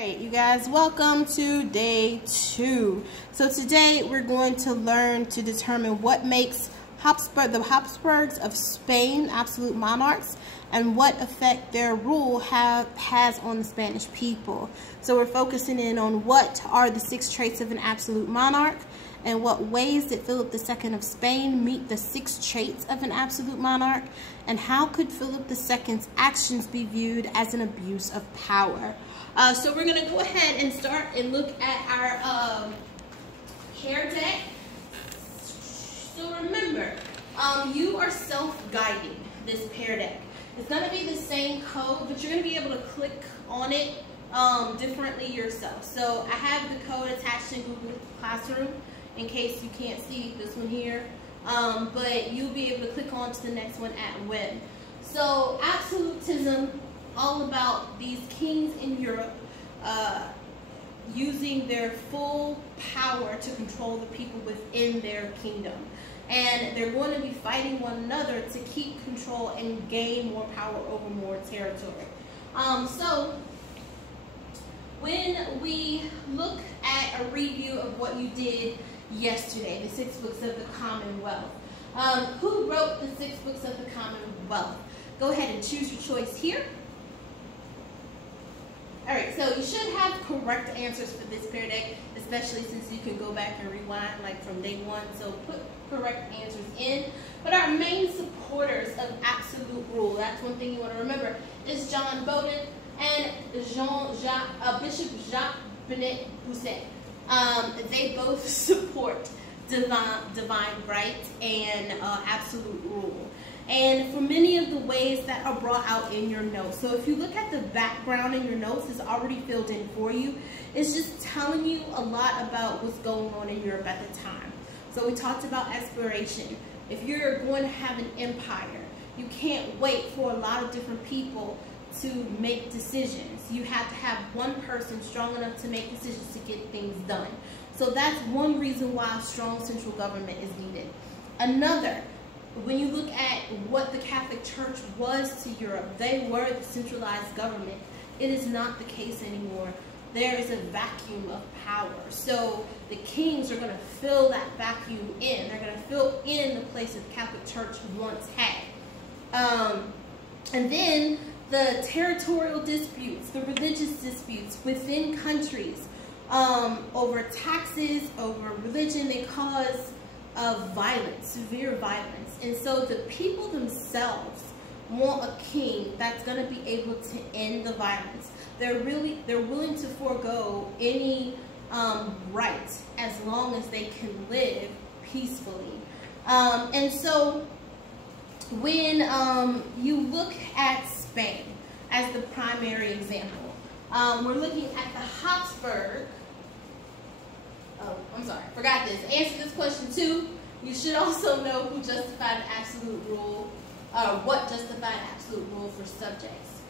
Alright, you guys, welcome to day 2. So today we're going to learn to determine what makes the Habsburgs of Spain absolute monarchs and what effect their rule has on the Spanish people. So we're focusing in on what are the 6 traits of an absolute monarch and what ways did Philip II of Spain meet the 6 traits of an absolute monarch, and how could Philip II's actions be viewed as an abuse of power. So we're going to go ahead and start and look at our hair deck. So remember, you are self-guiding this pear deck. It's going to be the same code, but you're going to be able to click on it differently yourself. So I have the code attached in Google Classroom in case you can't see this one here. But you'll be able to click on to the next one at web. So absolutism, all about these kings in Europe using their full power to control the people within their kingdom. And they're going to be fighting one another to keep control and gain more power over more territory. So when we look at a review of what you did yesterday, the 6 books of the Commonwealth. Who wrote the 6 books of the Commonwealth? Go ahead and choose your choice here. Alright, so you should have correct answers for this pear deck, especially since you can go back and rewind like from day 1. So put correct answers in. But our main supporters of absolute rule, that's one thing you want to remember, is John Bowden and Bishop Jacques Benet Bousset. They both support divine right and absolute rule. And for many of the ways that are brought out in your notes. So if you look at the background in your notes, it's already filled in for you. It's just telling you a lot about what's going on in Europe at the time. So we talked about exploration. If you're going to have an empire, you can't wait for a lot of different people to make decisions. You have to have one person strong enough to make decisions to get things done. So that's one reason why a strong central government is needed. Another, when you look at what the Catholic Church was to Europe, they were the centralized government. It is not the case anymore. There is a vacuum of power. So the kings are going to fill that vacuum in. They're going to fill in the place that the Catholic Church once had. And then the territorial disputes, the religious disputes within countries over taxes, over religion, they cause violence, severe violence. And so the people themselves want a king that's going to be able to end the violence. They're willing to forego any right as long as they can live peacefully. And so when you look at Spain as the primary example, we're looking at the Habsburg. Oh, I'm sorry, forgot this. Answer this question too. You should also know who justified absolute rule, what justified absolute rule for subjects.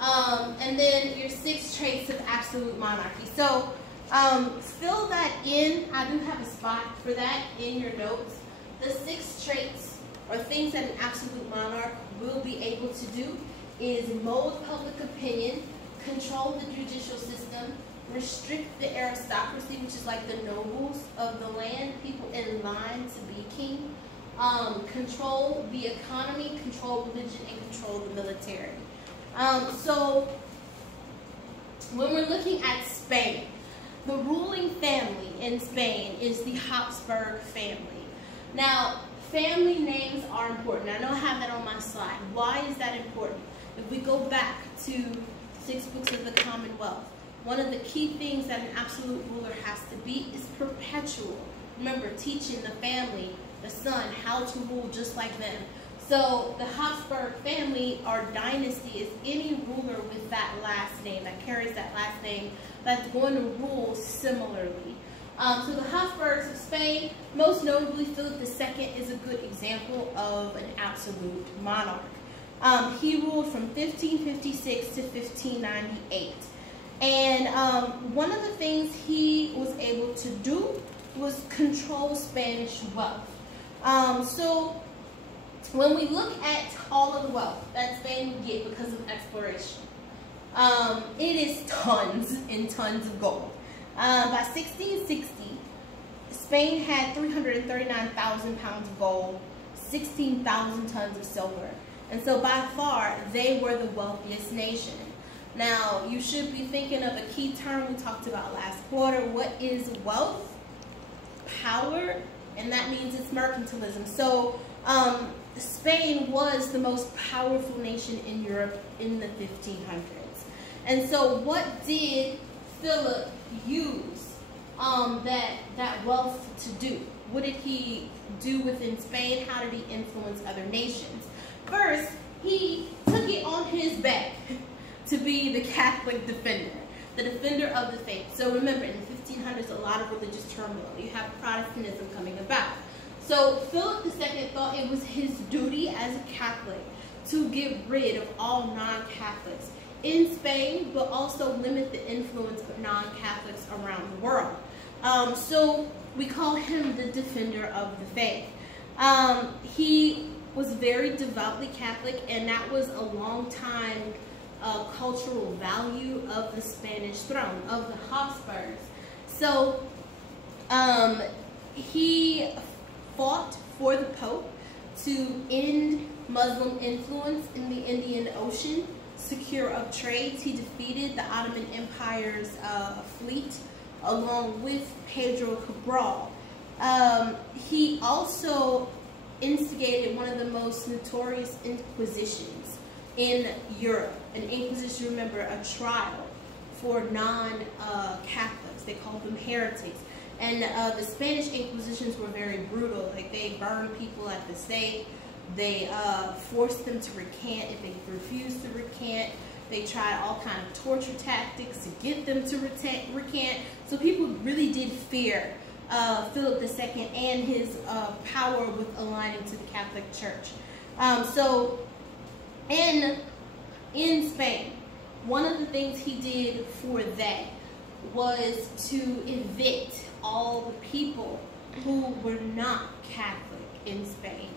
And then your 6 traits of absolute monarchy. So fill that in. I do have a spot for that in your notes. The 6 traits or things that an absolute monarch will be able to do is mold public opinion, control the judicial system, restrict the aristocracy, which is like the nobles of the land, people in line to be king, control the economy, control religion, and control the military. So when we're looking at Spain, the ruling family in Spain is the Habsburg family. Now, family names are important. I know I have that on my slide. Why is that important? If we go back to 6 books of the Commonwealth, one of the key things that an absolute ruler has to be is perpetual. Remember, teaching the family, the son, how to rule just like them. So the Habsburg family, our dynasty, is any ruler with that last name, that carries that last name, that's going to rule similarly. So the Habsburgs of Spain, most notably Philip II, is a good example of an absolute monarch. He ruled from 1556 to 1598. And one of the things he was able to do was control Spanish wealth. So when we look at all of the wealth that Spain would get because of exploration, It is tons and tons of gold. By 1660, Spain had 339,000 pounds of gold, 16,000 tons of silver. And so by far, they were the wealthiest nation. Now, you should be thinking of a key term we talked about last quarter. What is wealth? Power, and that means it's mercantilism. So Spain was the most powerful nation in Europe in the 1500s. And so what did Philip use that wealth to do? What did he do within Spain? How did he influence other nations? First, he took it on his back to be the Catholic defender, the defender of the faith. So remember, in the 1500s, a lot of religious turmoil. You have Protestantism coming about. So Philip II thought it was his duty as a Catholic to get rid of all non-Catholics in Spain, but also limit the influence of non-Catholics around the world. So we call him the defender of the faith. He was very devoutly Catholic, and that was a long time cultural value of the Spanish throne, of the Habsburgs. So he fought for the Pope to end Muslim influence in the Indian Ocean, secure up trades. He defeated the Ottoman Empire's fleet along with Pedro Cabral. He also instigated one of the most notorious inquisitions in Europe. An inquisition, remember, a trial for non-Catholics. They called them heretics. And the Spanish Inquisitions were very brutal. Like, they burned people at the stake. They forced them to recant if they refused to recant. They tried all kinds of torture tactics to get them to recant. So people really did fear Philip II and his power with aligning to the Catholic Church. So in Spain, one of the things he did for that was to evict all the people who were not Catholic in Spain.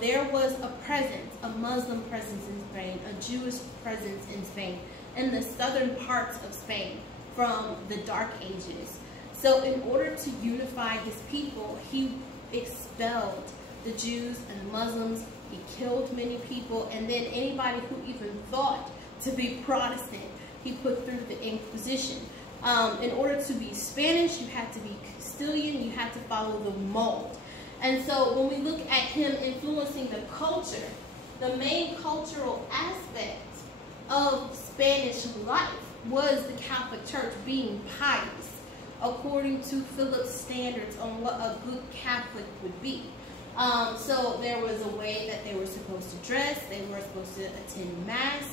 There was a presence, a Muslim presence in Spain, a Jewish presence in Spain, in the southern parts of Spain from the Dark Ages. So in order to unify his people, he expelled the Jews and the Muslims. He killed many people, and then anybody who even thought to be Protestant, he put through the Inquisition. In order to be Spanish, you had to be Castilian, you had to follow the mold. And so when we look at him influencing the culture, the main cultural aspect of Spanish life was the Catholic Church being pious, according to Philip's standards on what a good Catholic would be. So there was a way that they were supposed to dress, they were supposed to attend Mass,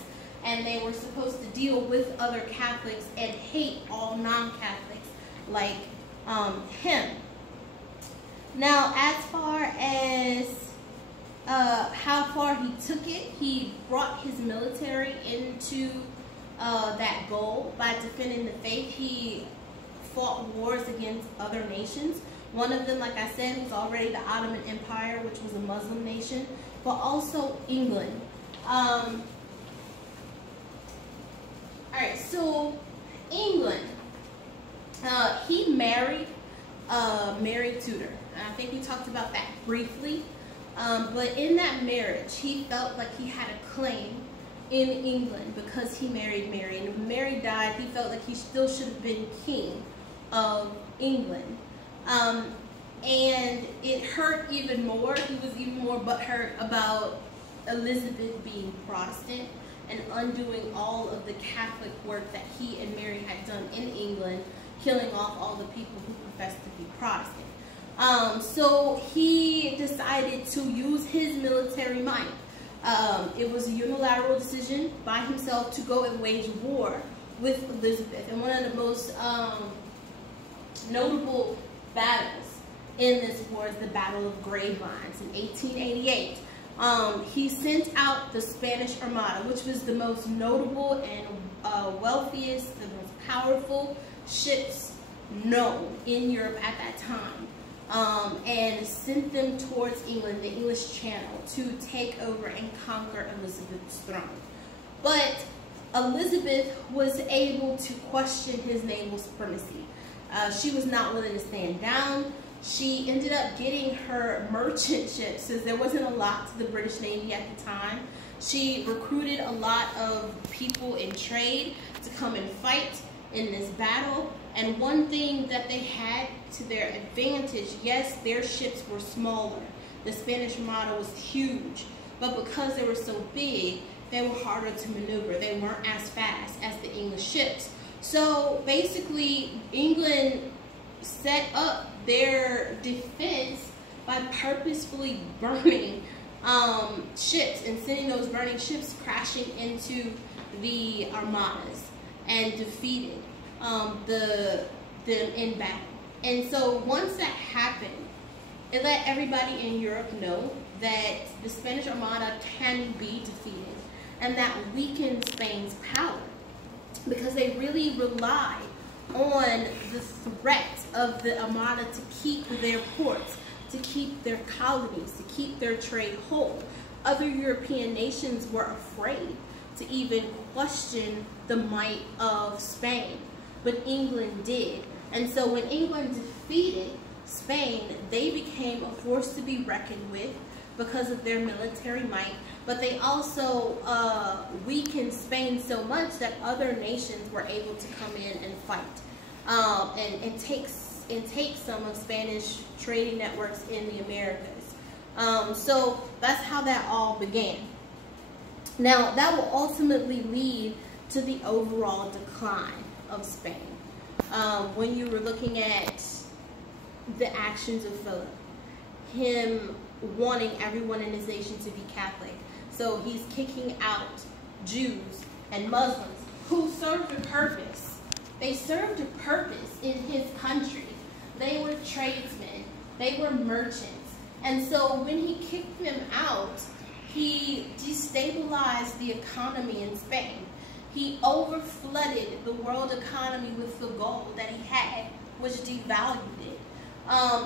and they were supposed to deal with other Catholics and hate all non-Catholics like him. Now, as far as how far he took it, he brought his military into that goal by defending the faith. He fought wars against other nations. One of them, like I said, was already the Ottoman Empire, which was a Muslim nation, but also England. Alright, so England, he married Mary Tudor. And I think we talked about that briefly. But in that marriage, he felt like he had a claim in England because he married Mary. And when Mary died, he felt like he still should have been king of England. And it hurt even more. He was even more butthurt about Elizabeth being Protestant and undoing all of the Catholic work that he and Mary had done in England, killing off all the people who professed to be Protestant. So he decided to use his military might. It was a unilateral decision by himself to go and wage war with Elizabeth. And one of the most notable battles in this war is the Battle of Gravelines in 1888. He sent out the Spanish Armada, which was the most notable and wealthiest, the most powerful ships known in Europe at that time, and sent them towards England, the English Channel, to take over and conquer Elizabeth's throne. But Elizabeth was able to question his naval supremacy. She was not willing to stand down. She ended up getting her merchant ships, since there wasn't a lot to the British Navy at the time. She recruited a lot of people in trade to come and fight in this battle. And one thing that they had to their advantage, yes, their ships were smaller. The Spanish Armada was huge, but because they were so big, they were harder to maneuver. They weren't as fast as the English ships. So basically, England set up their defense by purposefully burning ships and sending those burning ships crashing into the armadas and defeated them in battle. And so once that happened, it let everybody in Europe know that the Spanish Armada can be defeated, and that weakened Spain's power, because they really relied on the threat of the Armada to keep their ports, to keep their colonies, to keep their trade whole. Other European nations were afraid to even question the might of Spain, but England did. And so when England defeated Spain, they became a force to be reckoned with because of their military might, but they also weakened Spain so much that other nations were able to come in and fight and take some of Spanish trading networks in the Americas. So that's how that all began. Now, that will ultimately lead to the overall decline of Spain. When you were looking at the actions of Philip, him wanting everyone in his nation to be Catholic. So he's kicking out Jews and Muslims who served a purpose. They served a purpose in his country. They were tradesmen. They were merchants. And so when he kicked them out, he destabilized the economy in Spain. He overflooded the world economy with the gold that he had, which devalued it.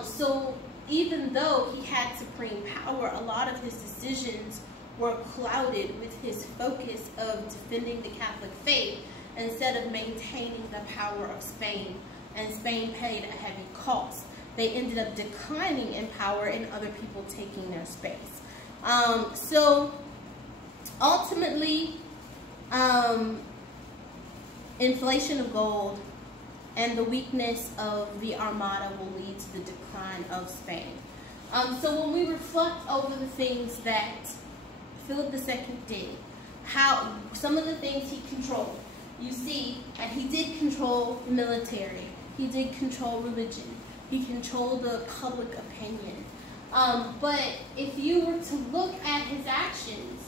So even though he had supreme power, a lot of his decisions were clouded with his focus of defending the Catholic faith instead of maintaining the power of Spain. And Spain paid a heavy cost. They ended up declining in power and other people taking their space. So ultimately, inflation of gold and the weakness of the Armada will lead to the decline of Spain. So when we reflect over the things that Philip II did, how some of the things he controlled, you see that he did control the military, he did control religion, he controlled the public opinion. But if you were to look at his actions,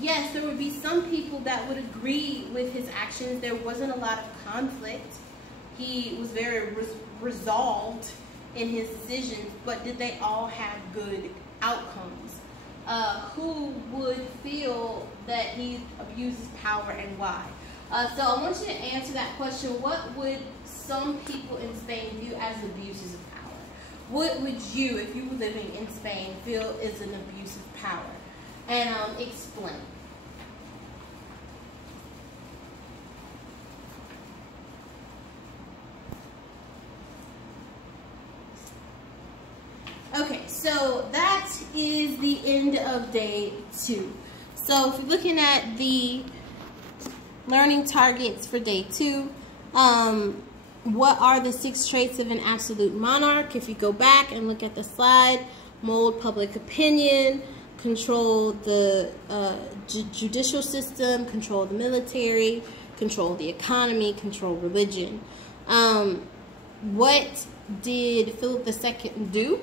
yes, there would be some people that would agree with his actions. There wasn't a lot of conflict. He was very resolved in his decisions, but did they all have good outcomes? Who would feel that he abuses power and why? So I want you to answer that question. What would some people in Spain view as abuses of power? What would you, if you were living in Spain, feel is an abuse of power? And explain. Okay, so that is the end of day 2. So if you're looking at the learning targets for day 2, what are the 6 traits of an absolute monarch? If you go back and look at the slide, mold public opinion, control the judicial system, control the military, control the economy, control religion. What did Philip II do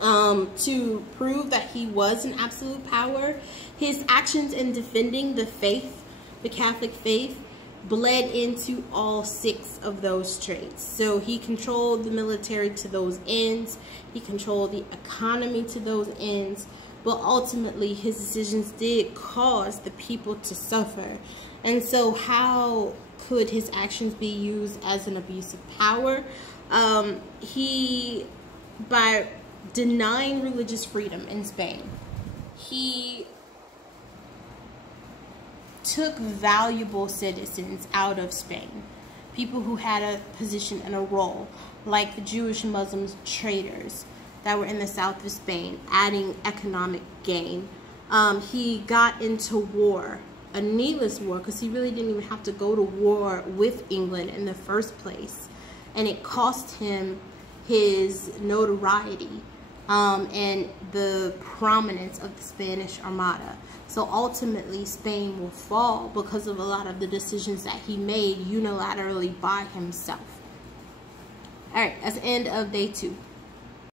to prove that he was an absolute power? His actions in defending the faith, the Catholic faith, bled into all 6 of those traits. So he controlled the military to those ends, he controlled the economy to those ends, but ultimately his decisions did cause the people to suffer. And so how could his actions be used as an abuse of power? By denying religious freedom in Spain, he took valuable citizens out of Spain, people who had a position and a role, like the Jewish Muslims traders that were in the south of Spain, adding economic gain. He got into war, a needless war, because he really didn't even have to go to war with England in the first place. And it cost him his notoriety and the prominence of the Spanish Armada. So ultimately, Spain will fall because of a lot of the decisions that he made unilaterally by himself. All right, that's the end of day 2.